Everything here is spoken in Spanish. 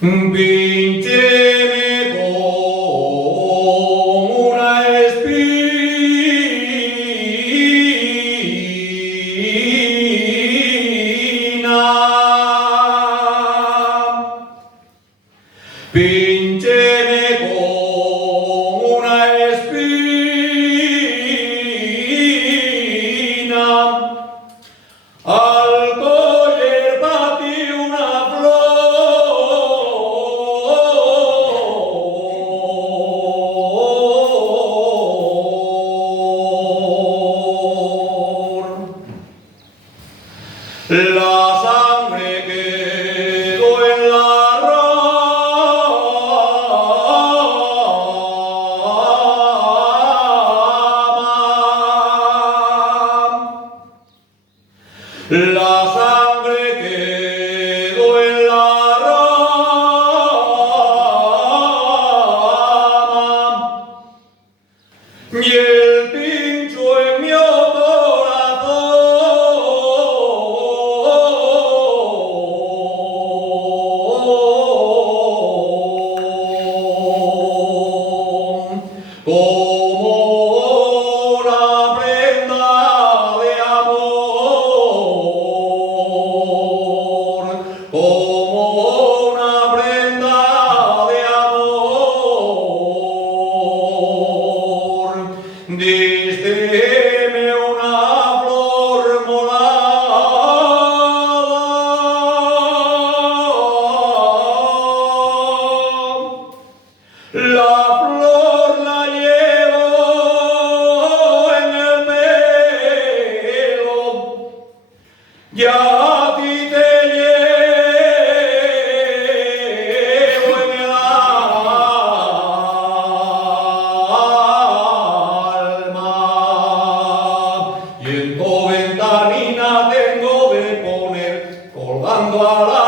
Píncheme con una espina. Píncheme con una espina. Al coger bati una flor. La sangre quedó en la rama. La sangre quedó en la rama y el pincho en mi corazón. Como una prenda de amor, como una prenda de amor, dísteme una flor morada. La flor la llevo en el pelo, ya a ti te llevo en el alma, y en tu ventanina tengo de poner colgando a la